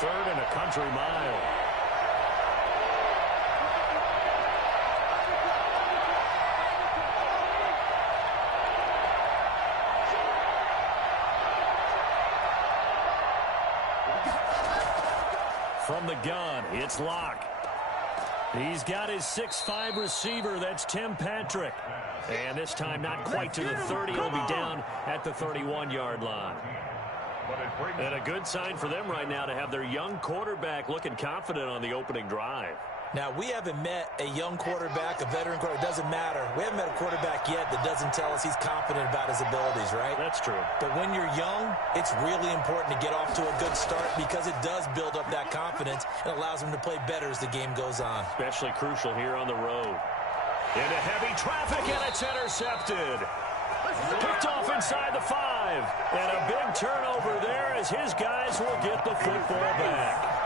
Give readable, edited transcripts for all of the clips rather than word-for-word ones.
3rd and a country mile. From the gun, it's Locke. He's got his 6'5" receiver. That's Tim Patrick. And this time not quite to the 30. He'll be down at the 31-yard line. And a good sign for them right now to have their young quarterback looking confident on the opening drive. Now, we haven't met a young quarterback, a veteran quarterback. It doesn't matter. We haven't met a quarterback yet that doesn't tell us he's confident about his abilities, right? That's true. But when you're young, it's really important to get off to a good start because it does build up that confidence and allows him to play better as the game goes on. Especially crucial here on the road. Into heavy traffic, and it's intercepted. Picked off inside the 5. And a big turnover there as his guys will get the football back.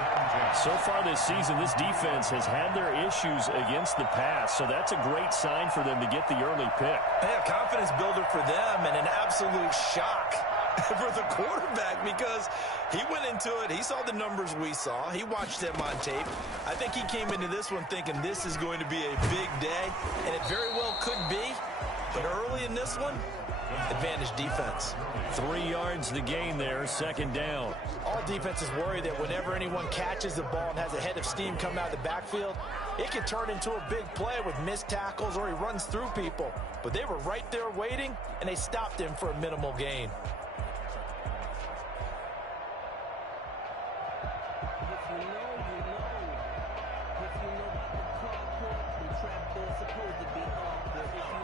So far this season, this defense has had their issues against the pass, so that's a great sign for them to get the early pick. Yeah, confidence builder for them and an absolute shock for the quarterback because he went into it. He saw the numbers we saw. He watched them on tape. I think he came into this one thinking this is going to be a big day, and it very well could be. But early in this one, advantage defense. 3 yards the gain there, 2nd down. All defenses worry that whenever anyone catches the ball and has a head of steam coming out of the backfield, it can turn into a big play with missed tackles or he runs through people. But they were right there waiting, and they stopped him for a minimal gain.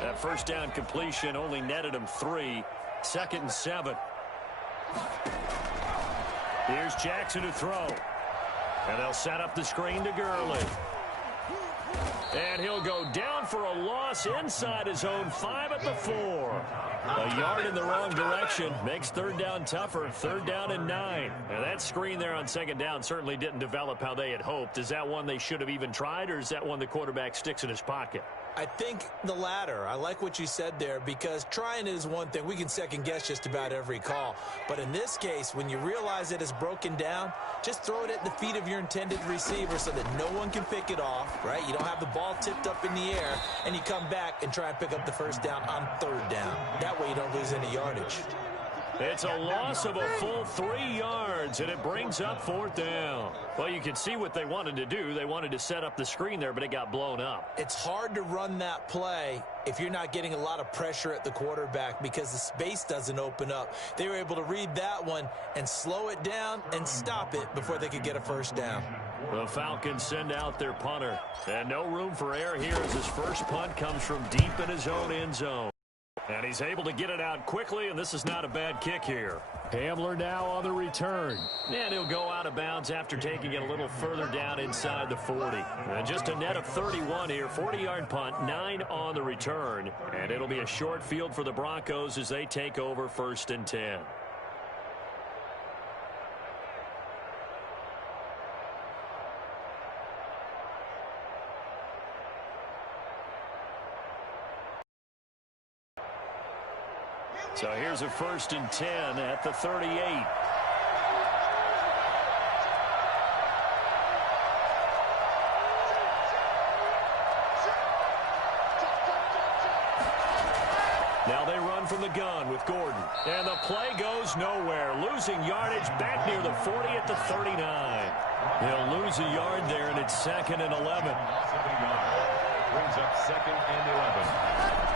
That first down completion only netted him 3. 2nd and 7. Here's Jackson to throw. And they'll set up the screen to Gurley. And he'll go down for a loss inside his own 5 at the 4. A yard in the wrong direction makes 3rd down tougher. 3rd down and 9. And that screen there on 2nd down certainly didn't develop how they had hoped. Is that one they should have even tried, or is that one the quarterback sticks in his pocket? I think the latter. I like what you said there because trying it is one thing. We can second guess just about every call. But in this case, when you realize it is broken down, just throw it at the feet of your intended receiver so that no one can pick it off, right? You don't have the ball tipped up in the air, and you come back and try and pick up the 1st down on 3rd down. That way you don't lose any yardage. It's a loss of a full 3 yards, and it brings up 4th down. Well, you can see what they wanted to do. They wanted to set up the screen there, but it got blown up. It's hard to run that play if you're not getting a lot of pressure at the quarterback because the space doesn't open up. They were able to read that one and slow it down and stop it before they could get a 1st down. The Falcons send out their punter. And no room for error here as his first punt comes from deep in his own end zone. And he's able to get it out quickly, and this is not a bad kick here. Hamler now on the return. And he'll go out of bounds after taking it a little further down inside the 40. And just a net of 31 here. 40-yard punt, 9 on the return. And it'll be a short field for the Broncos as they take over 1st and 10. So here's a 1st and 10 at the 38. Now they run from the gun with Gordon. And the play goes nowhere. Losing yardage back near the 40 at the 39. They'll lose a yard there, and it's 2nd and 11. Brings up 2nd and 11.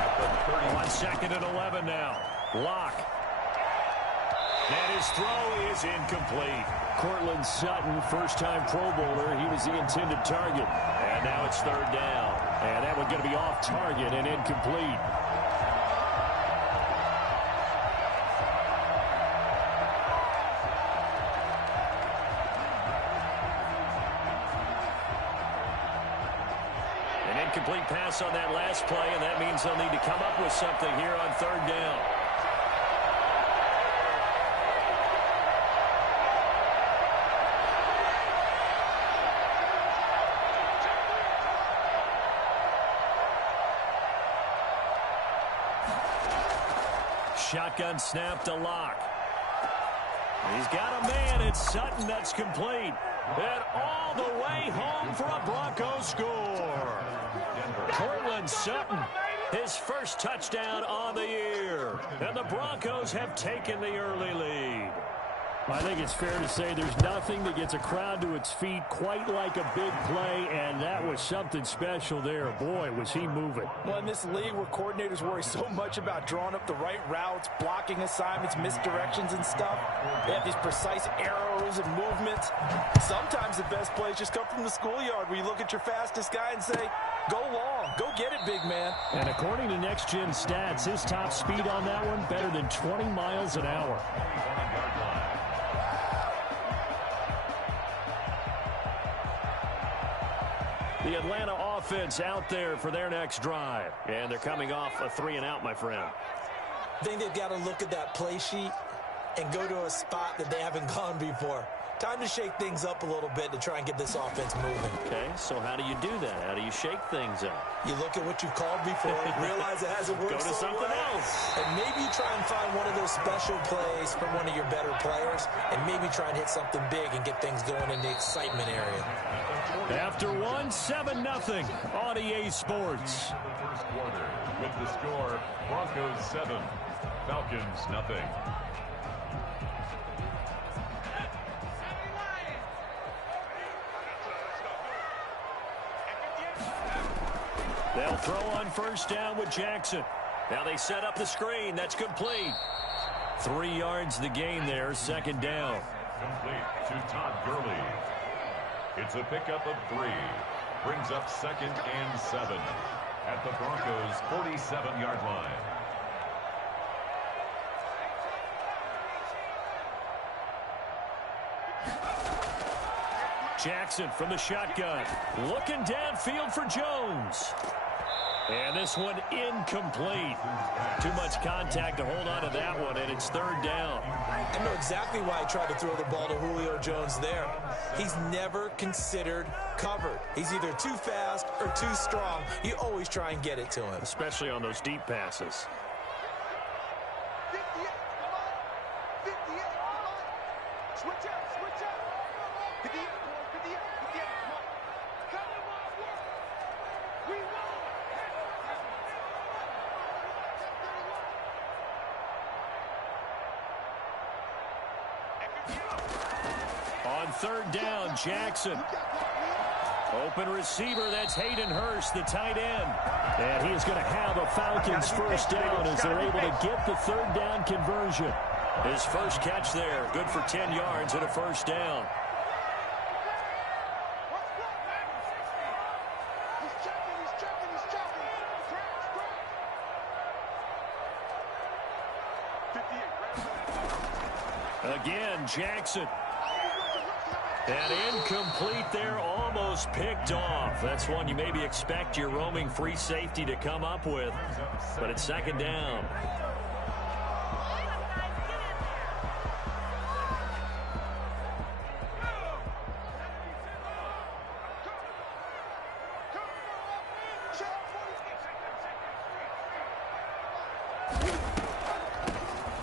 At the 30. On 2nd and 11 now. Locke. And his throw is incomplete. Cortland Sutton, first-time Pro Bowler. He was the intended target. And now it's 3rd down. And that one's going to be off target and incomplete. An incomplete pass on that last play, and that means they'll need to come up with something here on 3rd down. Shotgun snap to Locke. He's got a man. It's Sutton that's complete. And all the way home for a Broncos score. Cortland Sutton, his first touchdown on the year. And the Broncos have taken the early lead. I think it's fair to say there's nothing that gets a crowd to its feet quite like a big play, and that was something special there. Boy, was he moving. Well, in this league where coordinators worry so much about drawing up the right routes, blocking assignments, misdirections and stuff, they have these precise arrows and movements. Sometimes the best plays just come from the schoolyard where you look at your fastest guy and say, go long, go get it, big man. And according to Next Gen Stats, his top speed on that one, better than 20 miles an hour. The Atlanta offense out there for their next drive. And they're coming off a 3-and-out, my friend. I think they've got to look at that play sheet and go to a spot that they haven't gone before. Time to shake things up a little bit to try and get this offense moving. Okay, so how do you do that? How do you shake things up? You look at what you've called before, realize it hasn't worked. Go to so something well, else. and maybe you try and find one of those special plays from one of your better players, and maybe try and hit something big and get things going in the excitement area. After 7-0 on EA Sports. First quarter with the score, Broncos 7, Falcons nothing. They'll throw on first down with Jackson. Now they set up the screen. That's complete. 3 yards the gain there, second down. Complete to Todd Gurley. It's a pickup of 3. Brings up 2nd and 7 at the Broncos' 47-yard line. Jackson from the shotgun. Looking downfield for Jones. And this one incomplete. Too much contact to hold on to that one, and it's third down. I know exactly why he tried to throw the ball to Julio Jones there. He's never considered covered. He's either too fast or too strong. You always try and get it to him. Especially on those deep passes. On third down, Jackson. Open receiver, that's Hayden Hurst, the tight end. And he is going to have a Falcons first down as they're able to get the third down conversion. His first catch there, good for 10 yards and a first down. Again, Jackson. And incomplete there, almost picked off. That's one you maybe expect your roaming free safety to come up with. But it's second down.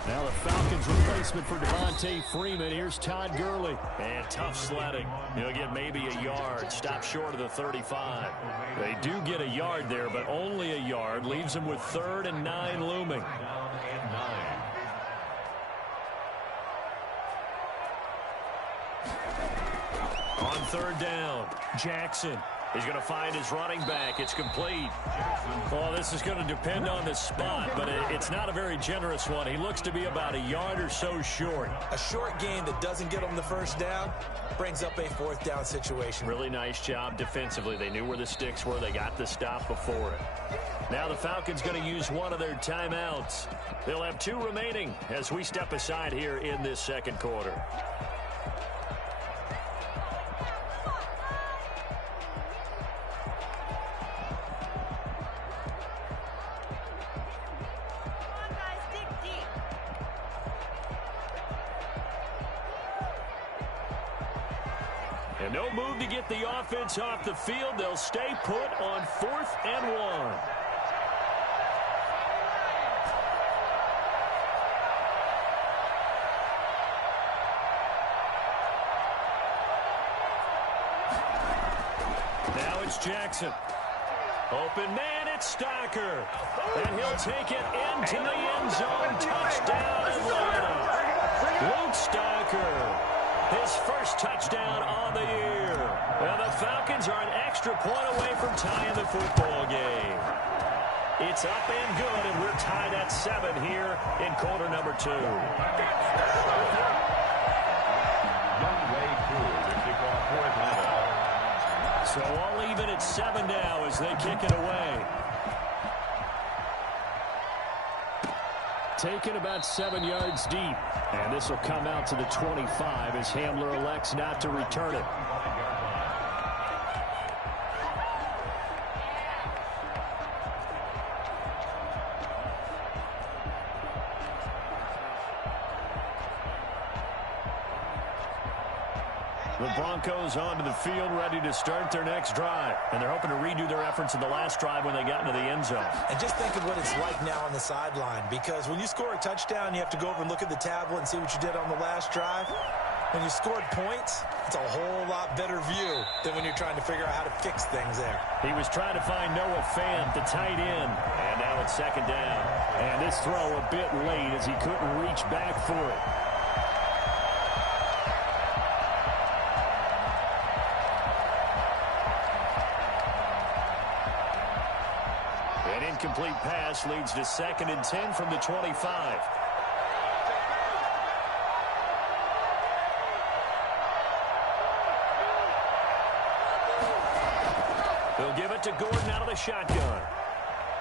Now the Falcons replacement for Devontae Freeman. Here's Todd Gurley. And tough sledding. He'll get maybe a yard. Stop short of the 35. They do get a yard there, but only a yard. Leaves them with 3rd and 9 looming. On third down, Jackson. He's going to find his running back. It's complete. Well, this is going to depend on the spot, but it's not a very generous one. He looks to be about a yard or so short. A short gain that doesn't get him the first down brings up a 4th down situation. Really nice job defensively. They knew where the sticks were. They got the stop before it. Now the Falcons going to use one of their timeouts. They'll have 2 remaining as we step aside here in this second quarter. And no move to get the offense off the field. They'll stay put on 4th and 1. Now it's Jackson. Open man, it's Stocker. And he'll take it into the end zone. Touchdown, Atlanta. Luke Stocker, his first touchdown on the year. And the Falcons are an extra point away from tying the football game. It's up and good, and we're tied at 7 here in quarter number 2. So all even at 7 now as they kick it away. Taken about 7 yards deep. And this will come out to the 25 as Hamler elects not to return it. The Broncos onto the field, ready to start their next drive. And they're hoping to redo their efforts in the last drive when they got into the end zone. And just think of what it's like now on the sideline, because when you score a touchdown, you have to go over and look at the tablet and see what you did on the last drive. When you scored points, it's a whole lot better view than when you're trying to figure out how to fix things there. He was trying to find Noah Fant, the tight end. And now it's second down. And this throw a bit late as he couldn't reach back for it. Incomplete pass leads to 2nd and 10 from the 25. They'll give it to Gordon out of the shotgun.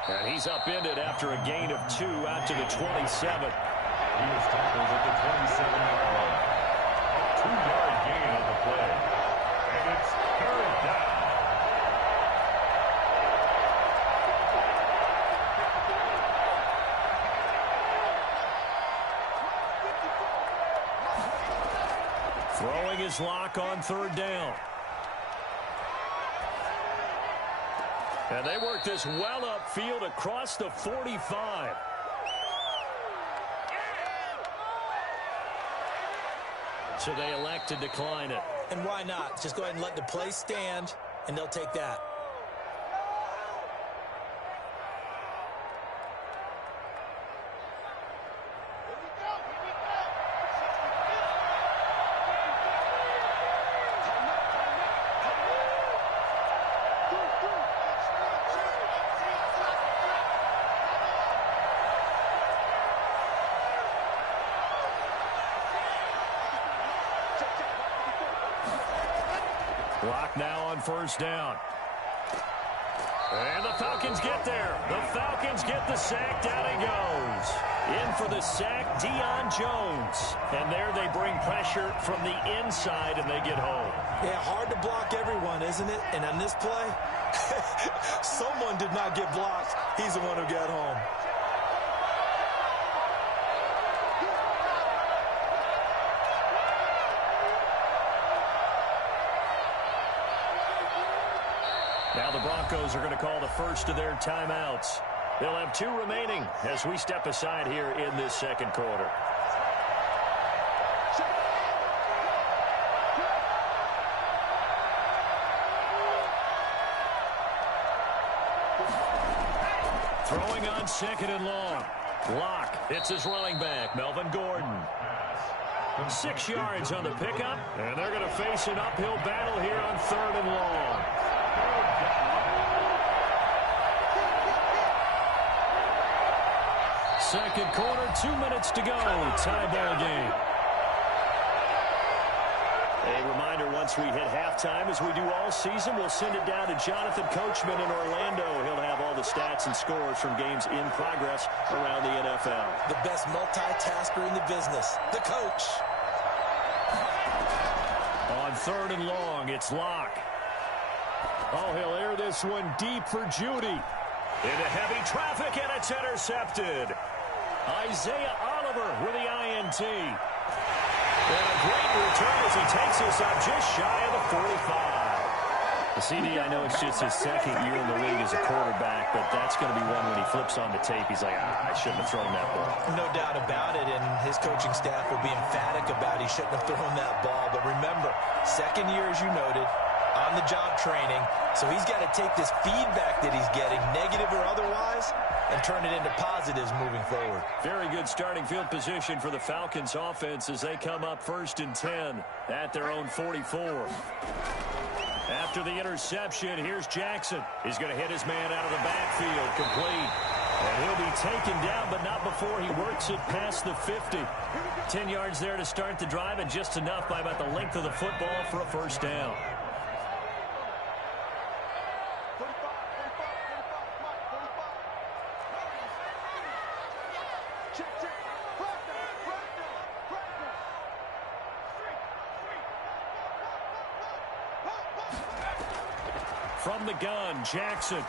And he's upended after a gain of 2 out to the 27. He is tackled at the 27-yard line. A 2-yard gain on the play. And it's 3rd down. Throwing his lock on 3rd down. And they work this well upfield across the 45. So they elect to decline it. And why not? Just go ahead and let the play stand, and they'll take that. Clock now on 1st down. And the Falcons get there. The Falcons get the sack. Down he goes. In for the sack, Deion Jones. And there they bring pressure from the inside, and they get home. Yeah, hard to block everyone, isn't it? And on this play, someone did not get blocked. He's the one who got home. Now the Broncos are going to call the first of their timeouts. They'll have 2 remaining as we step aside here in this 2nd quarter. Throwing on 2nd and long. Lock. It's his running back, Melvin Gordon. 6 yards on the pickup, and they're going to face an uphill battle here on 3rd and long. Second quarter, 2 minutes to go. Tie ball game. A reminder, once we hit halftime, as we do all season, we'll send it down to Jonathan Coachman in Orlando. He'll have all the stats and scores from games in progress around the NFL. The best multitasker in the business, the coach. On 3rd and long, it's Locke. Oh, he'll air this one deep for Judy. Into heavy traffic, and it's intercepted. Isaiah Oliver with the INT. And a great return as he takes us up just shy of the 45. The CD, I know it's just his 2nd year in the league as a quarterback, but that's going to be one when he flips on the tape. He's like, I shouldn't have thrown that ball. No doubt about it, and his coaching staff will be emphatic about he shouldn't have thrown that ball. But remember, 2nd year, as you noted, on-the-job training, so he's got to take this feedback that he's getting, negative or otherwise, and turn it into positives moving forward. Very good starting field position for the Falcons offense as they come up 1st and 10 at their own 44. After the interception, here's Jackson. He's going to hit his man out of the backfield, complete. And he'll be taken down, but not before he works it past the 50. 10 yards there to start the drive, and just enough by about the length of the football for a first down. From the gun, Jackson.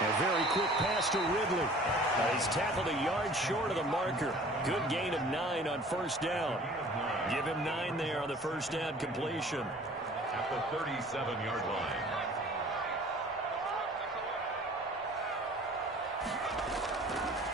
A very quick pass to Ridley. He's tackled a yard short of the marker. Good gain of 9 on first down. Give him 9 there on the first down completion. At the 37-yard line.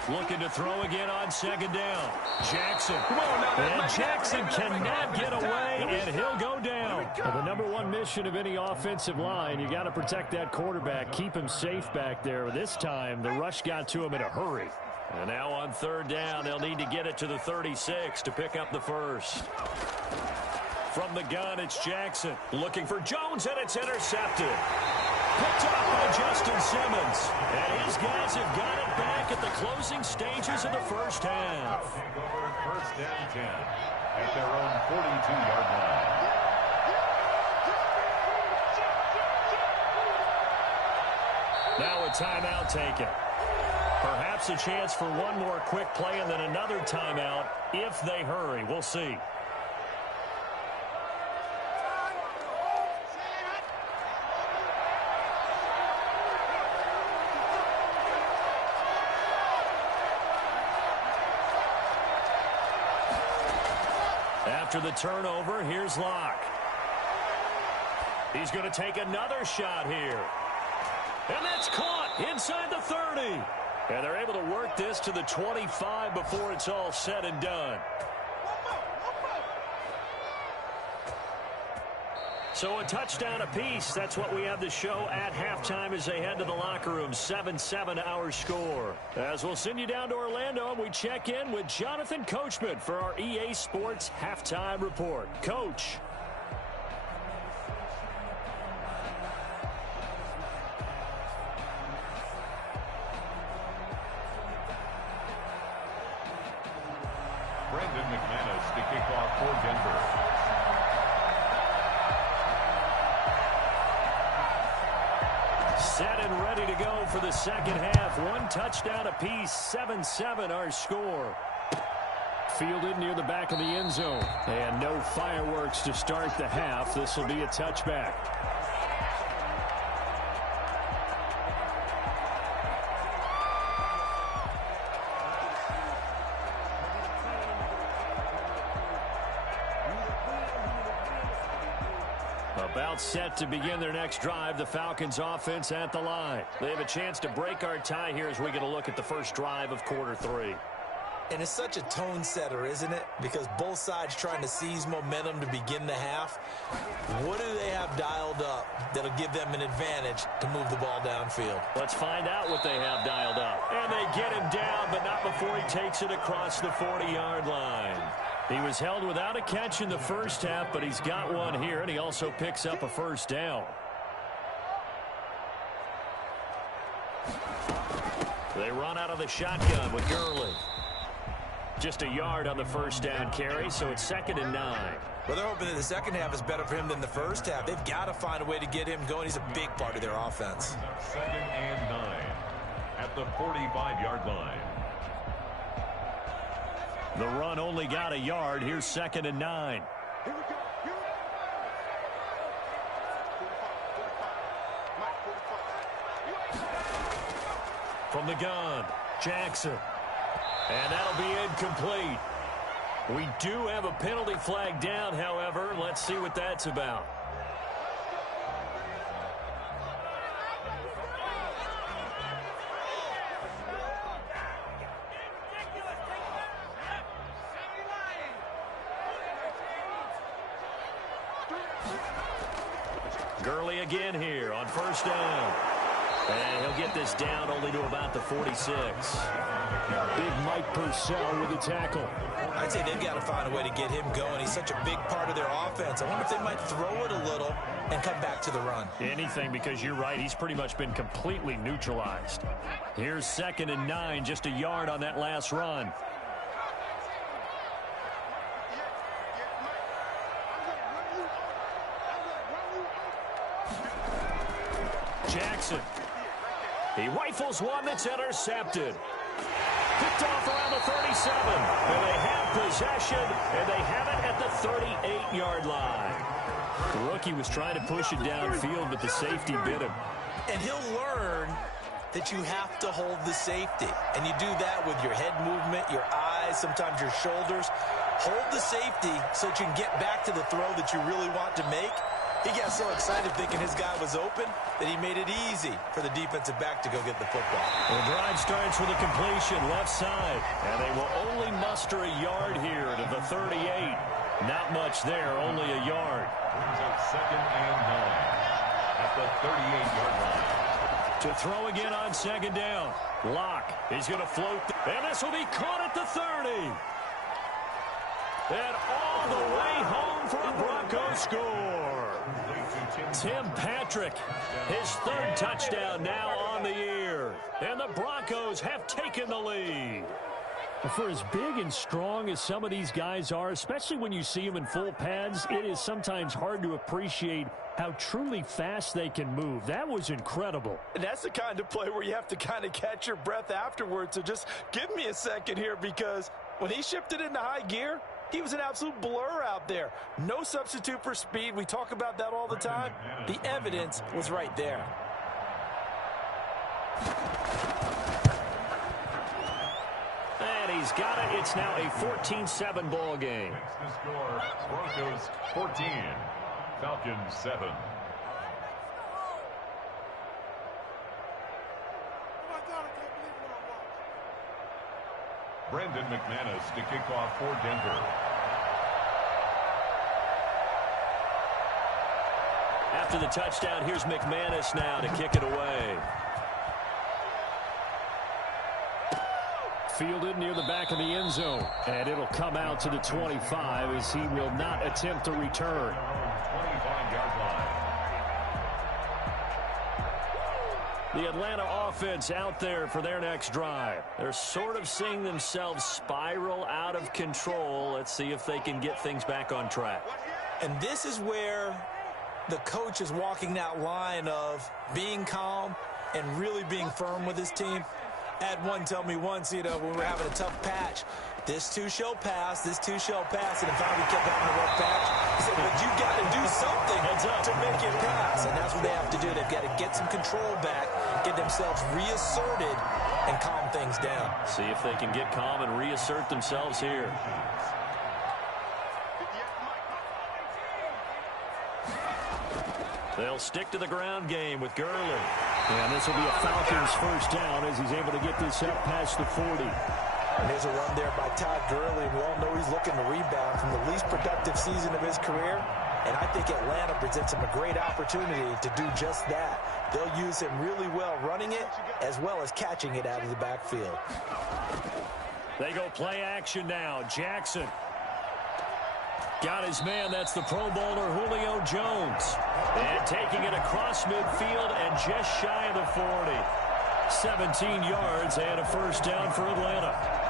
Looking to throw again on second down. Jackson. And Jackson cannot get away, and he'll go down. Well, the number one mission of any offensive line, you got to protect that quarterback, keep him safe back there. This time, the rush got to him in a hurry. And now on third down, they'll need to get it to the 36 to pick up the first. From the gun, it's Jackson. Looking for Jones, and it's intercepted. Picked off by Justin Simmons. And his guys have got it back at the closing stages of the first half. First and 10 at their own 42-yard line. Now a timeout taken. Perhaps a chance for one more quick play and then another timeout if they hurry. We'll see. After the turnover, here's Locke. He's going to take another shot here. And that's caught inside the 30. And they're able to work this to the 25 before it's all said and done. So a touchdown apiece. That's what we have to show at halftime as they head to the locker room. 7-7 our score. As we'll send you down to Orlando, and we check in with Jonathan Coachman for our EA Sports Halftime Report. Coach. Brandon McManus to kick off for Denver. Set and ready to go for the second half. One touchdown apiece. 7-7 our score. Fielded near the back of the end zone. And no fireworks to start the half. This will be a touchback. About set to begin their next drive. The Falcons offense at the line. They have a chance to break our tie here as we get a look at the first drive of quarter 3. And it's such a tone setter, isn't it? Because both sides trying to seize momentum to begin the half. What do they have dialed up that'll give them an advantage to move the ball downfield? Let's find out what they have dialed up. And they get him down, but not before he takes it across the 40-yard line. He was held without a catch in the first half, but he's got one here, and he also picks up a first down. They run out of the shotgun with Gurley. Just a yard on the first down carry, so it's 2nd and 9. Well, they're hoping that the second half is better for him than the first half. They've got to find a way to get him going. He's a big part of their offense. 2nd and 9 at the 45-yard line. The run only got a yard. Here's 2nd and 9. From the gun, Jackson. And that'll be incomplete. We do have a penalty flag down, however. Let's see what that's about. Gurley again here on first down. And he'll get this down only to about the 46. Big Mike Purcell with the tackle. I'd say they've got to find a way to get him going. He's such a big part of their offense. I wonder if they might throw it a little and come back to the run. Anything, because you're right. He's pretty much been completely neutralized. Here's 2nd and 9, just a yard on that last run. Jackson. He rifles one that's intercepted. Picked off around the 37. And they have possession, and they have it at the 38-yard line. The rookie was trying to push it downfield, but the safety bit him. And he'll learn that you have to hold the safety. And you do that with your head movement, your eyes, sometimes your shoulders. Hold the safety so that you can get back to the throw that you really want to make. He got so excited thinking his guy was open that he made it easy for the defensive back to go get the football. The drive starts with a completion left side, and they will only muster a yard here to the 38. Not much there, only a yard. Brings up 2nd and 9 at the 38-yard line. To throw again on 2nd down. Locke, he's going to float, and this will be caught at the 30. And all the way home for a Broncos score. Tim Patrick, his 3rd touchdown now on the year. And the Broncos have taken the lead. For as big and strong as some of these guys are, especially when you see them in full pads, it is sometimes hard to appreciate how truly fast they can move. That was incredible. And that's the kind of play where you have to kind of catch your breath afterwards. So just give me a second here, because when he shifted into high gear, he was an absolute blur out there. No substitute for speed. We talk about that all the time. The evidence was right there. And he's got it. It's now a 14-7 ball game. The score, Broncos 14, Falcons 7. Brandon McManus to kick off for Denver. After the touchdown, here's McManus now to kick it away. Fielded near the back of the end zone. And it'll come out to the 25 as he will not attempt to return. 25-yard line. The Atlanta offense out there for their next drive. They're sort of seeing themselves spiral out of control. Let's see if they can get things back on track. And this is where the coach is walking that line of being calm and really being firm with his team. I had one tell me once, when we were having a tough patch, this too shall pass, this too shall pass, and if we kept having a rough patch, he said, but you got to do something to make it pass, and that's what they have to do. They've got to get some control back, get themselves reasserted, and calm things down. See if they can get calm and reassert themselves here. They'll stick to the ground game with Gurley. And this will be a Falcons first down as he's able to get this up past the 40. And there's a run there by Todd Gurley. We all know he's looking to rebound from the least productive season of his career. And I think Atlanta presents him a great opportunity to do just that. They'll use him really well running it as well as catching it out of the backfield. They go play action now. Jackson. Got his man. That's the Pro Bowler Julio Jones. And taking it across midfield and just shy of the 40. 17 yards and a first down for Atlanta.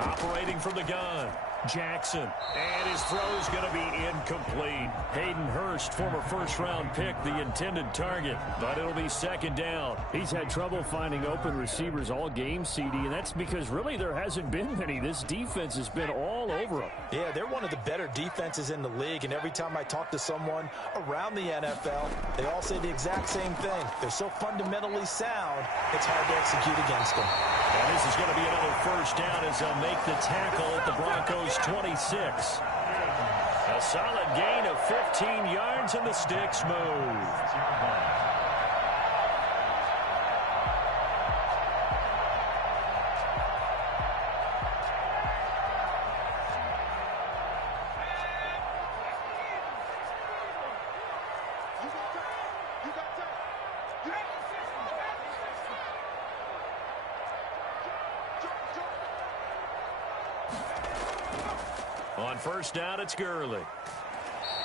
Operating from the gun. Jackson. And his throw's going to be incomplete. Hayden Hurst, former first-round pick, the intended target. But it'll be second down. He's had trouble finding open receivers all game, CD, and that's because really there hasn't been many. This defense has been all over him. Yeah, they're one of the better defenses in the league, and every time I talk to someone around the NFL, they all say the exact same thing. They're so fundamentally sound, it's hard to execute against them. And this is going to be another first down as they'll make the tackle at the Broncos 26. A solid gain of 15 yards, and the sticks move. On first down, it's Gurley.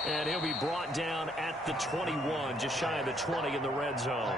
And he'll be brought down at the 21, just shy of the 20 in the red zone.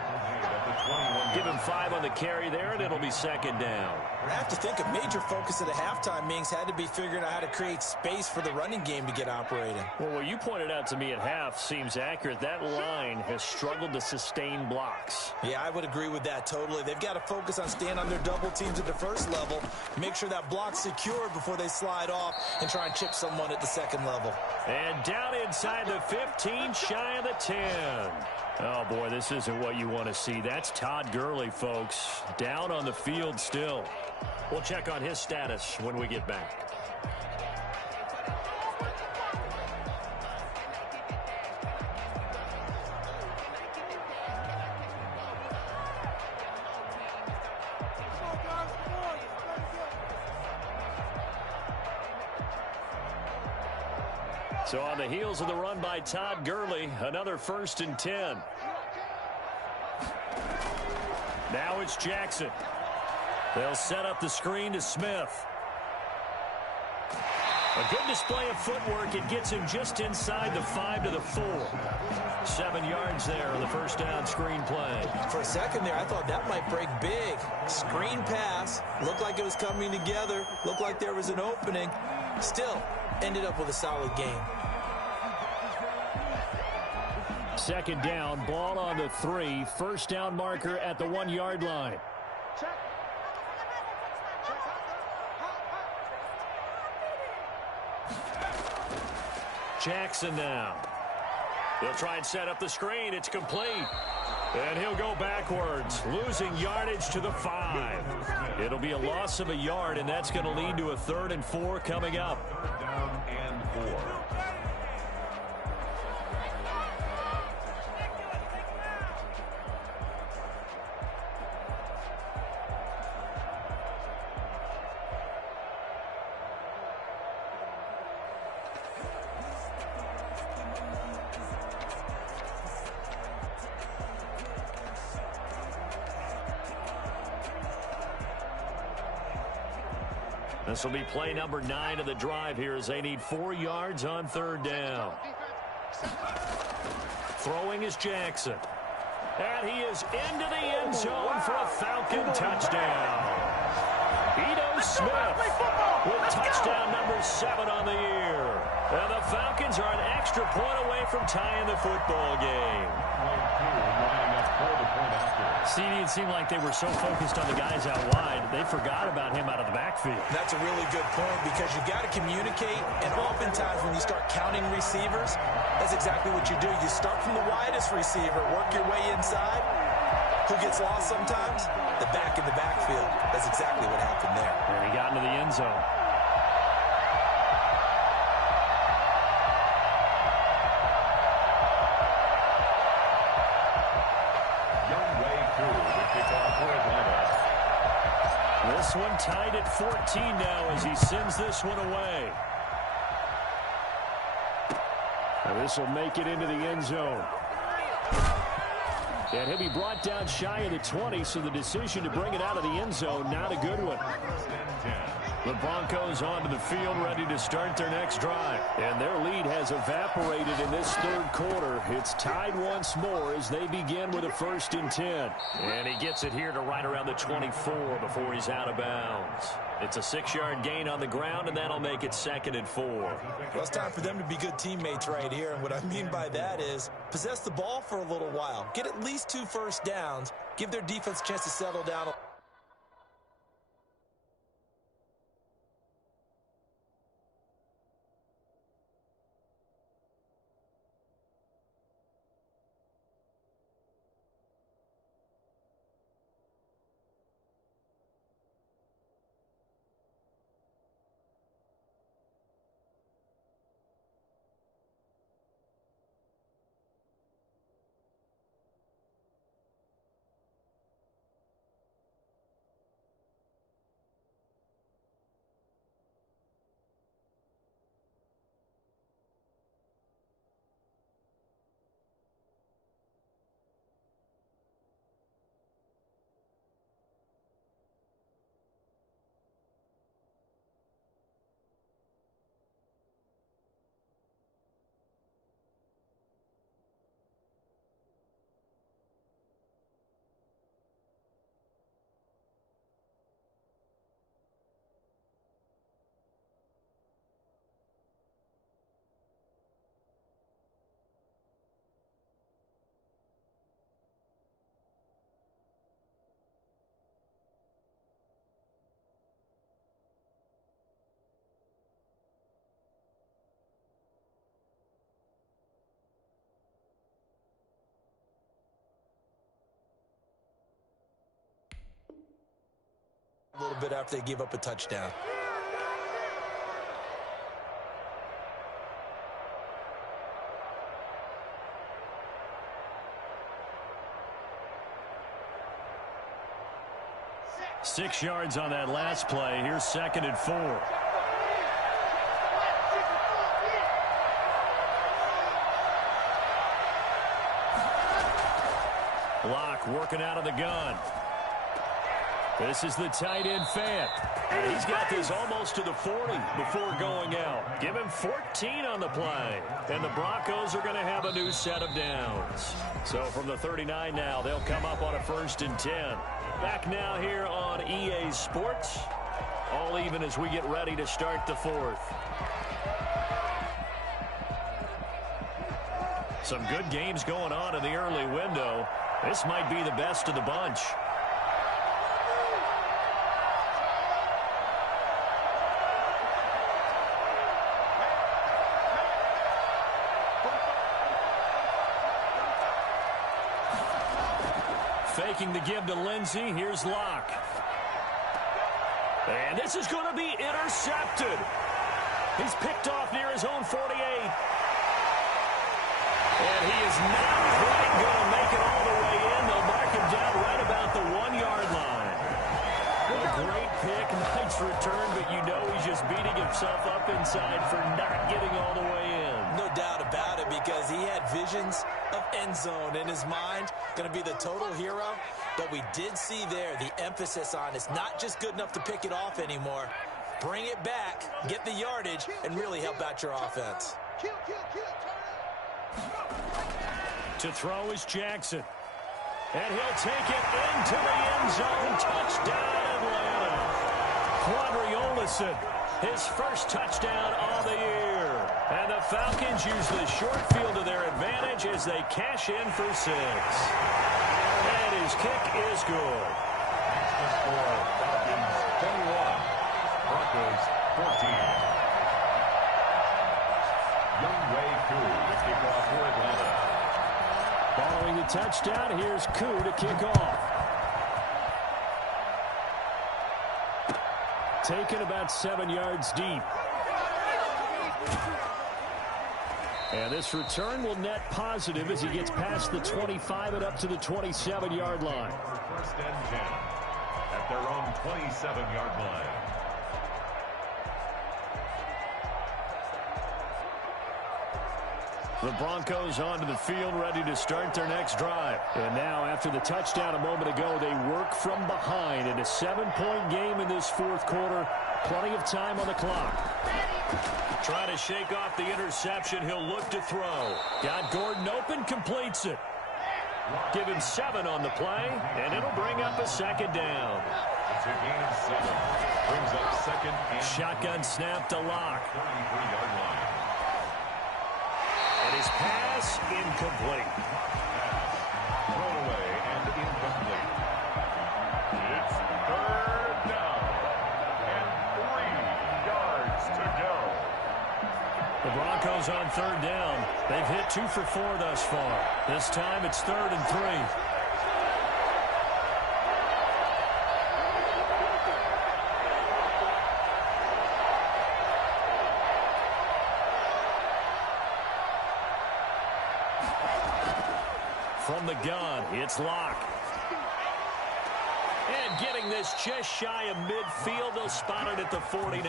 Give him 5 on the carry there, and it'll be second down. I have to think a major focus of the halftime meetings had to be figuring out how to create space for the running game to get operating. Well, what you pointed out to me at half seems accurate. That line has struggled to sustain blocks. Yeah, I would agree with that totally. They've got to focus on staying on their double teams at the first level, make sure that block's secured before they slide off and try and chip someone at the second level. And down inside the 15, shy of the 10. Oh, boy, this isn't what you want to see. That's Todd Gurley, folks. Down on the field still. We'll check on his status when we get back. So on the heels of the run by Todd Gurley, another 1st and 10. Now it's Jackson. They'll set up the screen to Smith. A good display of footwork. It gets him just inside the 5 to the 4. 7 yards there on the first down screen play. For a second there, I thought that might break big. Screen pass. Looked like it was coming together. Looked like there was an opening. Still, ended up with a solid game. Second down, ball on the 3. First down marker at the 1-yard line. Jackson now. They'll try and set up the screen. It's complete. And he'll go backwards, losing yardage to the 5. It'll be a loss of a yard, and that's going to lead to a 3rd and 4 coming up. 3rd down and 4. This will be play number 9 of the drive here as they need 4 yards on 3rd down. Throwing is Jackson. And he is into the end zone for a Falcon touchdown. Ito Smith with touchdown number 7 on the year. And the Falcons are an extra point away from tying the football game. CD, it seemed like they were so focused on the guys out wide, they forgot about him out of the backfield. That's a really good point because you've got to communicate, and oftentimes when you start counting receivers, that's exactly what you do. You start from the widest receiver, work your way inside. Who gets lost sometimes? The back in the backfield. That's exactly what happened there. And he got into the end zone. This one tied at 14 now as he sends this one away. Now this will make it into the end zone. And he'll be brought down shy of the 20, so the decision to bring it out of the end zone, not a good one. 1st and 10. The Broncos onto the field, ready to start their next drive. And their lead has evaporated in this third quarter. It's tied once more as they begin with a 1st and 10. And he gets it here to right around the 24 before he's out of bounds. It's a 6-yard gain on the ground, and that'll make it 2nd and 4. Well, it's time for them to be good teammates right here. And what I mean by that is possess the ball for a little while. Get at least 2 first downs. Give their defense a chance to settle down. A little bit after they give up a touchdown. Six yards on that last play. Here's 2nd and 4. Locke working out of the gun. This is the tight end fan. And he's got this almost to the 40 before going out. Give him 14 on the play. And the Broncos are going to have a new set of downs. So from the 39 now, they'll come up on a 1st and 10. Back now here on EA Sports. All even as we get ready to start the 4th. Some good games going on in the early window. This might be the best of the bunch. Faking the give to Lindsey. Here's Locke. And this is going to be intercepted. He's picked off near his own 48. And he is not quite going to make it all the way in. They'll mark him down right about the 1-yard line. What a great pick. Nice return, but you know he's just beating himself up inside for not getting all the way in. No doubt about it, because he had visions of end zone in his mind. Going to be the total hero. But we did see there the emphasis on it's not just good enough to pick it off anymore. Bring it back, get the yardage, and really help out your offense. To throw is Jackson. And he'll take it into the end zone. Touchdown, Atlanta. Quadri Olison, his first touchdown of the year. And the Falcons use the short field to their advantage as they cash in for 6. And his kick is good. The score, Falcons 21, Broncos 14. Youngway Koo to kick off for Atlanta. Following the touchdown, here's Koo to kick off. Taken about 7 yards deep. And this return will net positive as he gets past the 25 and up to the 27-yard line. For 1st and 10 at their own 27-yard line. The Broncos onto the field, ready to start their next drive. And now, after the touchdown a moment ago, they work from behind in a 7-point game in this fourth quarter. Plenty of time on the clock. Trying to shake off the interception. He'll look to throw. Got Gordon open, completes it. Give him 7 on the play, and it'll bring up a second down. It's a gain of 7. Brings up second and Shotgun snap to Locke. 33-yard line. And his pass incomplete. Pass. Thrown away and incomplete. It's third down. And 3 yards to go. The Broncos on third down. They've hit 2 for 4 thus far. This time it's 3rd and 3. From the gun, it's Locke. And getting this just shy of midfield, they'll spot it at the 49.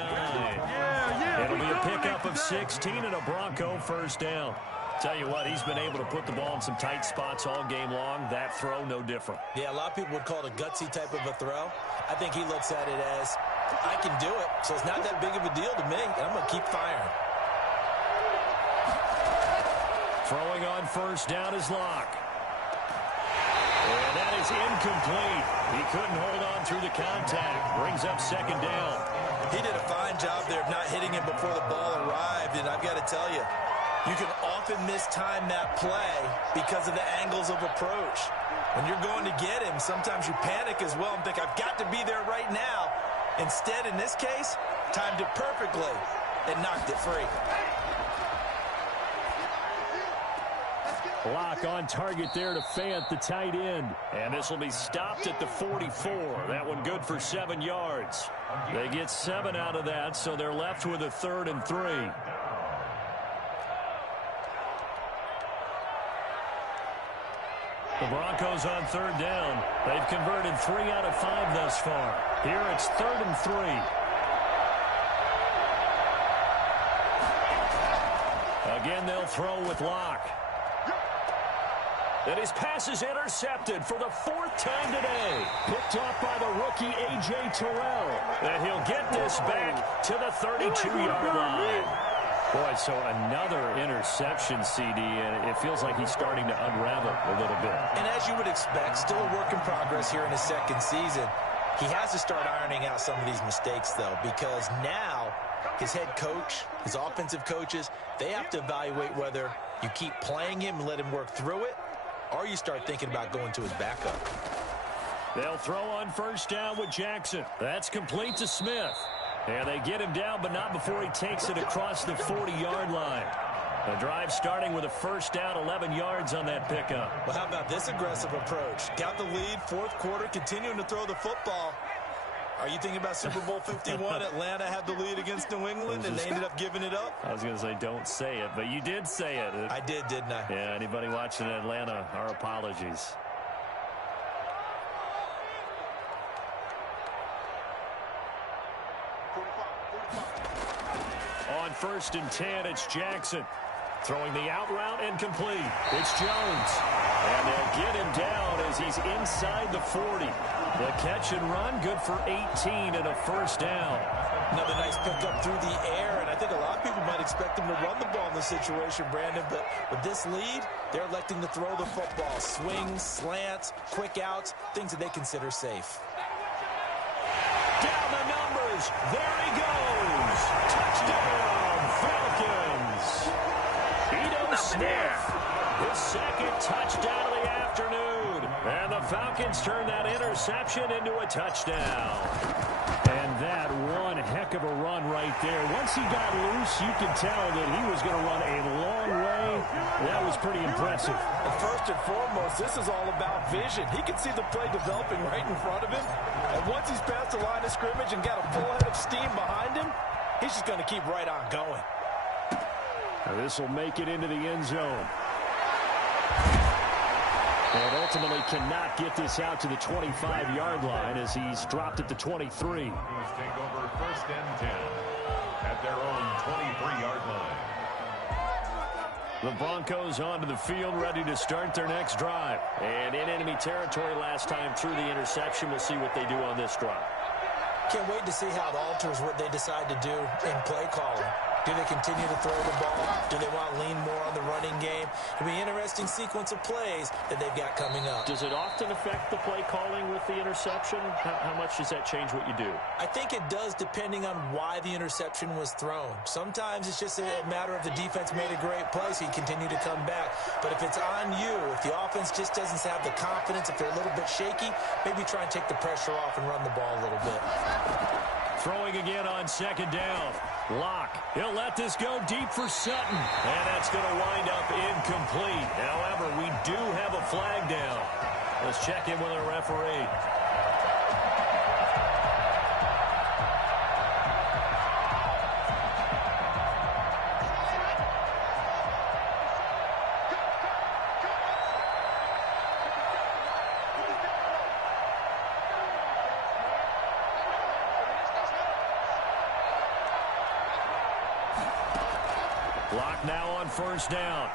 It'll be a pickup of 16 and a Bronco first down. Tell you what, he's been able to put the ball in some tight spots all game long. That throw, no different. Yeah, a lot of people would call it a gutsy type of a throw. I think he looks at it as, I can do it, so it's not that big of a deal to me, and I'm going to keep firing. Throwing on first down is Locke. And that is incomplete. He couldn't hold on through the contact. Brings up second down. He did a fine job there of not hitting him before the ball arrived, and I've got to tell you, you can often mistime that play because of the angles of approach. When you're going to get him, sometimes you panic as well and think, I've got to be there right now. Instead, in this case, timed it perfectly and knocked it free. Locke on target there to Fant, the tight end. And this will be stopped at the 44. That one good for 7 yards. They get 7 out of that, so they're left with a 3rd and 3. The Broncos on third down. They've converted 3 out of 5 thus far. Here it's 3rd and 3. Again, they'll throw with Locke. And his pass is intercepted for the 4th time today. Picked off by the rookie A.J. Terrell. And he'll get this back to the 32-yard line. Boy, so another interception, CD, and it feels like he's starting to unravel a little bit. And as you would expect, still a work in progress here in his second season. He has to start ironing out some of these mistakes, though, because now his head coach, his offensive coaches, they have to evaluate whether you keep playing him and let him work through it, or you start thinking about going to his backup. They'll throw on first down with Jackson. That's complete to Smith. And they get him down, but not before he takes it across the 40-yard line. The drive starting with a first down, 11 yards on that pickup. Well, how about this aggressive approach? Got the lead, fourth quarter, continuing to throw the football. Are you thinking about Super Bowl 51? Atlanta had the lead against New England, and they ended up giving it up? I was going to say, don't say it, but you did say it. I did, didn't I? Yeah, anybody watching Atlanta, our apologies. On 1st and 10, it's Jackson. Throwing the out route and complete. It's Jones. And they'll get him down as he's inside the 40. The catch and run, good for 18 and a first down. Another nice pickup through the air, and I think a lot of people might expect him to run the ball in this situation, Brandon, but with this lead, they're electing to throw the football. Swings, slants, quick outs, things that they consider safe. Down the numbers. There he goes. Touchdown, Falcons. Ito Smith, his second touchdown of the afternoon. And the Falcons turn that interception into a touchdown. And that one heck of a run right there. Once he got loose, you could tell that he was going to run a long way. That was pretty impressive. And first and foremost, this is all about vision. He can see the play developing right in front of him. And once he's past the line of scrimmage and got a full head of steam behind him, he's just going to keep right on going. Now this will make it into the end zone. And ultimately cannot get this out to the 25-yard line as he's dropped at the 23. Take over 1st and 10 at their own 23-yard line. The Broncos onto the field, ready to start their next drive. And in enemy territory last time through the interception. We'll see what they do on this drive. Can't wait to see how it alters what they decide to do in play calling. Do they continue to throw the ball? Do they want to lean more on the running game? It'll be an interesting sequence of plays that they've got coming up. Does it often affect the play calling with the interception? How much does that change what you do? I think it does, depending on why the interception was thrown. Sometimes it's just a matter of the defense made a great play, so you continue to come back. But if it's on you, if the offense just doesn't have the confidence, if they're a little bit shaky, maybe try and take the pressure off and run the ball a little bit. Throwing again on second down. Locke. He'll let this go deep for Sutton. And that's going to wind up incomplete. However, we do have a flag down. Let's check in with our referee. Clock now on first down.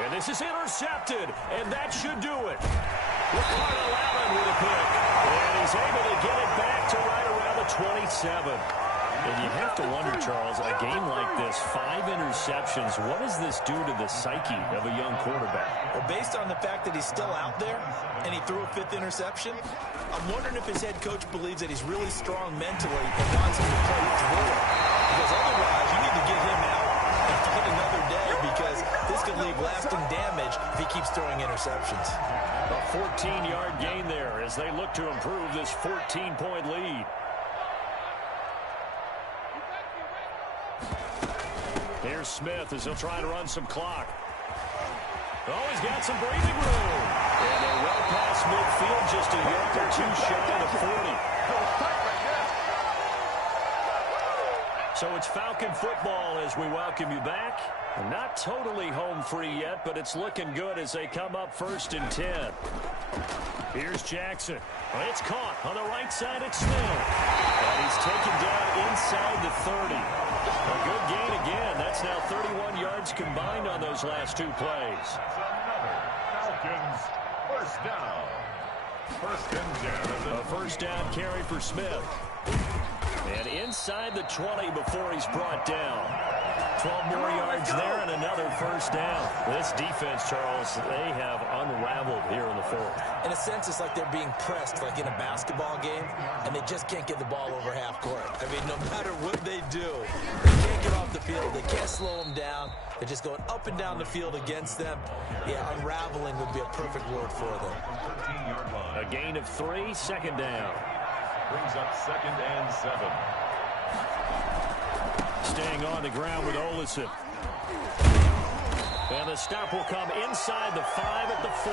And this is intercepted, and that should do it. Ricardo Allen with a pick. And he's able to get it back to right around the 27. And you have to wonder, Charles, a game like this, 5 interceptions, what does this do to the psyche of a young quarterback? Well, based on the fact that he's still out there and he threw a 5th interception, I'm wondering if his head coach believes that he's really strong mentally and wants him to play through it. Because otherwise, you need to get him out and fight another day, because this could leave lasting damage if he keeps throwing interceptions. A 14-yard gain there as they look to improve this 14-point lead. Here's Smith as he'll try to run some clock. Oh, he's got some breathing room. And they're well past midfield, just a yard or two shy of 40. So it's Falcon football as we welcome you back. Not totally home free yet, but it's looking good as they come up 1st and 10. Here's Jackson. It's caught on the right side. It's Smith. And he's taken down inside the 30. A good gain again. That's now 31 yards combined on those last 2 plays. Falcons, first down. First and 10. A first down carry for Smith. And inside the 20 before he's brought down. 12 more yards there and another first down. This defense, Charles, they have unraveled here in the 4th. In a sense, it's like they're being pressed like in a basketball game, and they just can't get the ball over half court. I mean, no matter what they do, they can't get off the field. They can't slow them down. They're just going up and down the field against them. Yeah, unraveling would be a perfect word for them. 13-yard line. A gain of 3, second down. Brings up 2nd and 7. Staying on the ground with Olesen. And the stop will come inside the 5 at the 4.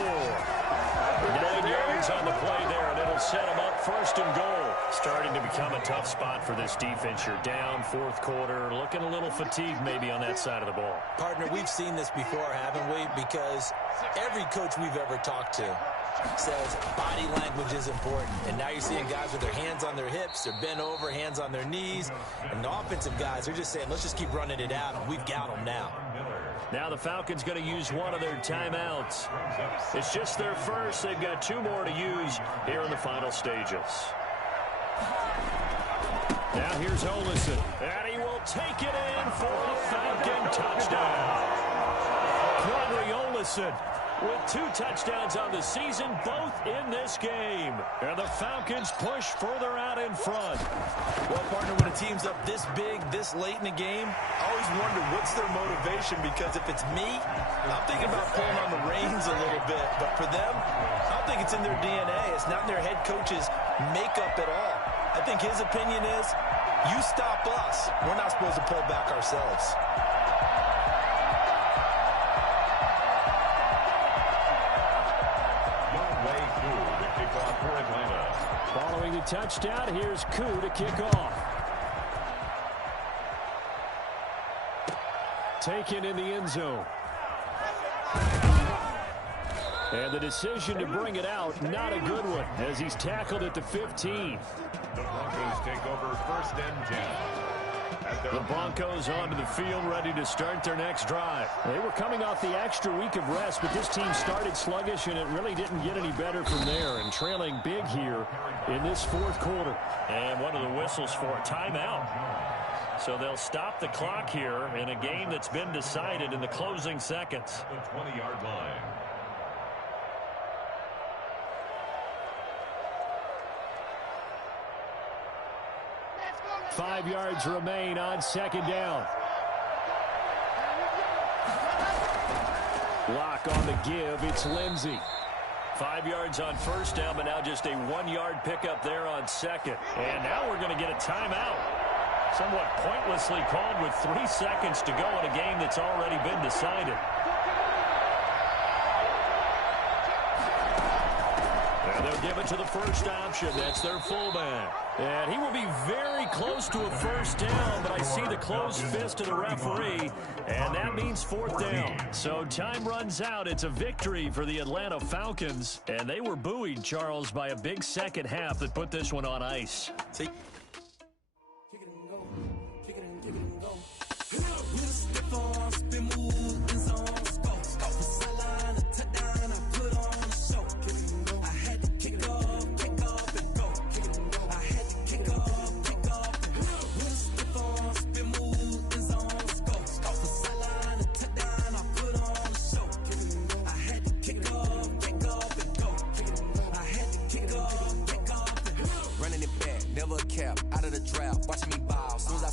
9 yards on the play there, and it'll set them up 1st and goal. Starting to become a tough spot for this defense. You're down 4th quarter, looking a little fatigued maybe on that side of the ball. Partner, we've seen this before, haven't we? Because every coach we've ever talked to says body language is important. And now you're seeing guys with their hands on their hips, they're bent over, hands on their knees. And the offensive guys, they're just saying, let's just keep running it out, and we've got them now. Now the Falcons going to use one of their timeouts. It's just their first. They've got 2 more to use here in the final stages. Now here's Olesen, and he will take it in for a Falcon touchdown. Quadri Olesen with 2 touchdowns on the season, both in this game. And the Falcons push further out in front. Well, partner, when a team's up this big, this late in the game, I always wonder what's their motivation, because if it's me, I'm thinking about pulling on the reins a little bit. But for them, I don't think it's in their DNA. It's not in their head coach's makeup at all. I think his opinion is, you stop us. We're not supposed to pull back ourselves. Following the touchdown, here's Koo to kick off. Taken in the end zone. And the decision to bring it out, not a good one, as he's tackled at the 15. The Broncos take over 1st and 10. The Broncos onto the field, ready to start their next drive. They were coming off the extra week of rest, but this team started sluggish, and it really didn't get any better from there, and trailing big here in this fourth quarter. And one of the whistles for a timeout. So they'll stop the clock here in a game that's been decided in the closing seconds. The 20-yard line. Five yards remain on second down. Block on the give. It's Lindsey. 5 yards on first down, but now just a 1-yard pickup there on second. And now we're going to get a timeout. Somewhat pointlessly called with 3 seconds to go in a game that's already been decided. And they'll give it to the first option. That's their fullback. And he will be very close to a first down, but I see the closed fist of the referee, and that means fourth down. So time runs out. It's a victory for the Atlanta Falcons, and they were buoyed, Charles, by a big second half that put this one on ice. See,